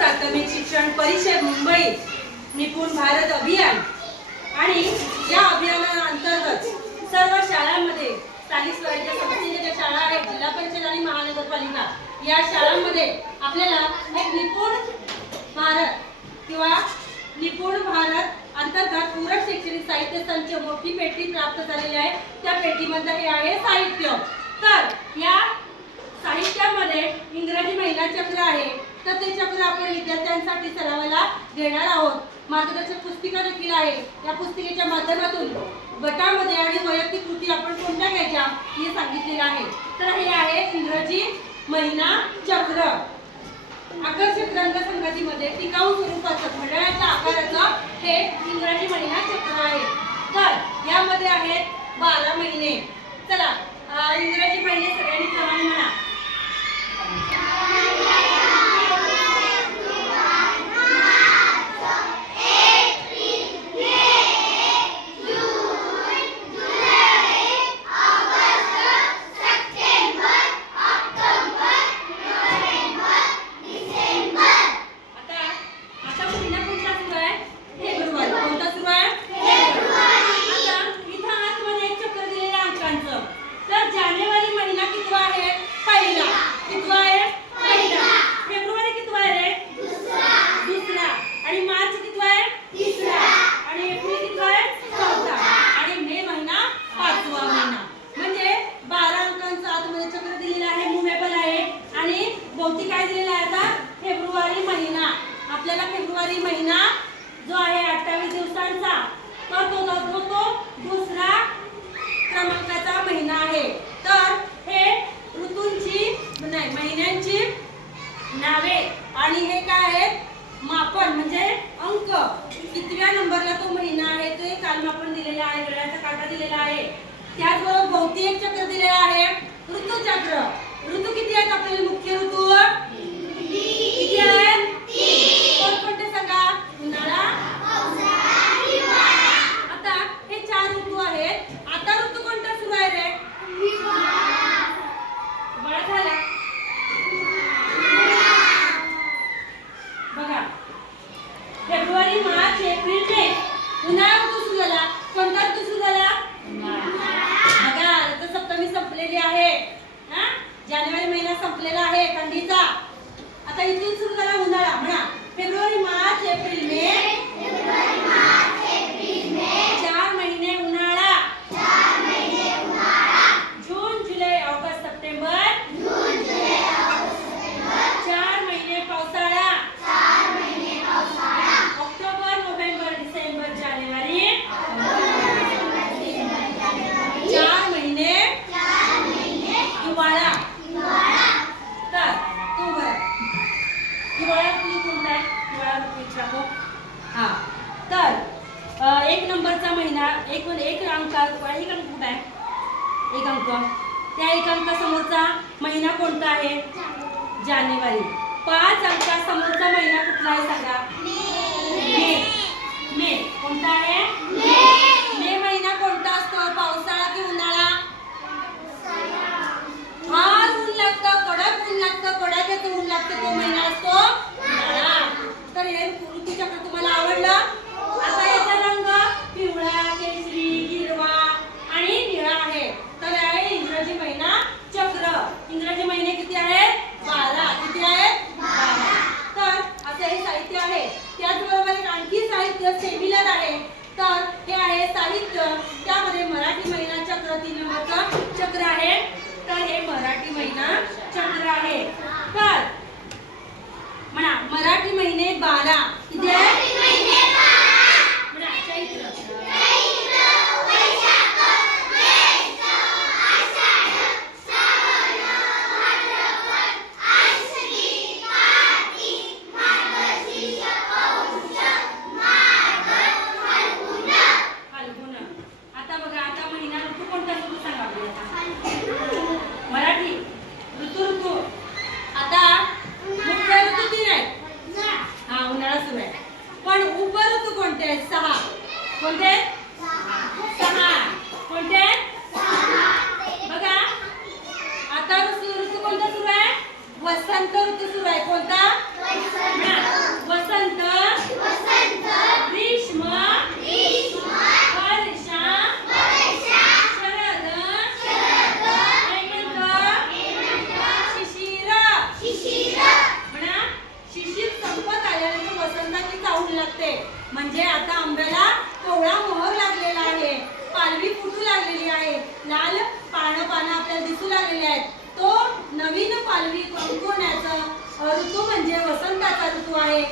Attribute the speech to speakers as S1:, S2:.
S1: प्राथमिक शिक्षण परिषद मुंबई निपुण भारत अभियान. आणि या अभियानाअंतर्गत सर्व शाळांमध्ये स्थानिक स्वराज्य संस्थेच्या ज्या शाळा आहेत जिल्हा परिषद आणि महानगरपालिका या शाळांमध्ये आपल्याला एक निपुण भारत किंवा निपुण भारत अंतर्गत पूरक शैक्षणिक साहित्य संच मोठी पेटी प्राप्त झालेली आहे. त्या पेटीमध्ये हे आहे साहित्य. तर या साहित्यामध्ये इंग्रजी महिला चक्र आहे तर आपण विद्यार्थ्यांसाठी सरावाला घेणार आहोत. मार्गदर्शक पुस्तिका देखील आहे. या पुस्तिकेच्या माध्यमातून गटामध्ये आणि वैयक्तिक कृती आपण कोणत्या घ्यायच्या हे सांगितलेलं आहे. तर हे आहे इंग्रजी महिना चक्र. आकर्षक रंगसंगतीमध्ये टिकाऊ स्वरूपाचं घड्याळाच्या आकाराचं हे इंग्रजी महिना चक्र आहे. तर यामध्ये आहेत बारा महिने. चला इंग्रजी महिने सगळ्यांनी प्रमाणे म्हणा आता आता महिना कोणता सुरू आहे फेब्रुवारी कोणता सुरू आहे आता इथं आतमध्ये एक चक्र दिलेलं आहे अंकांचं तर जानेवारी महिना कितवा आहे पहिला कितवा आहे पहिला फेब्रुवारी कितवा आहे रे दुसरा आणि मार्च कितवा आहे तिसरा आणि एप्रिल कितवा आहे चौथा आणि मे महिना पाचवा महिना म्हणजे बारा अंकांचं आतमध्ये चक्र दिलेलं आहे मुव्हेबल आहे आणि काय दिलेला आहे आता? फेब्रुवारी महिना. आपल्याला फेब्रुवारी महिना जो आहे अठ्ठावीस दिवसांचा. तर तो तो तो- दुसरा क्रमांकाचा महिना आहे. तर हे ऋतूंची नाही महिन्यांची नावे. आणि हे काय आहेत? मापन म्हणजे अंक. कितव्या नंबरला तो महिना आहे? ते कालमापन दिलेला आहे वेळाचा काटा दिलेला आहे. त्याचबरोबर भौतिक चक्र दिलेलं आहे ऋतुचक्र. ऋतू किती आहेत आपल्याला मुख्य ऋतू? किती आहेत? कोणकोणते सांगा? उन्हाळा. आता हे चार ऋतू आहेत. आता ऋतू कोणता सुरू आहे रे? बळा झाला. बघा. फेब्रुवारी मार्च एप्रिल मे. उन्हाळा ऋतू सुरू झाला कोणता ऋतू सुरू झाला बघा ऋतू सप्तमी संपलेली आहे हा? जानेवारी महिना संपलेला आहे आता इथून सुरू झाला एक अंक त्या एक अंकासमोरचा महिना कोणता आहे? जानेवारी. पाच अंकासमोरचा महिना कुठला आहे सांगा? मे. मे. कोणता आहे? फुल लागते. म्हणजे आता आंब्याला कोवळा मोहर लागलेला आहे. पालवी फुटू लागलेली आहे. लाल पानं पानं आपल्याला दिसू लागलेले आहेत. तो नवीन पालवी कोंकोण्याचा ऋतू म्हणजे वसंताचा ऋतू आहे.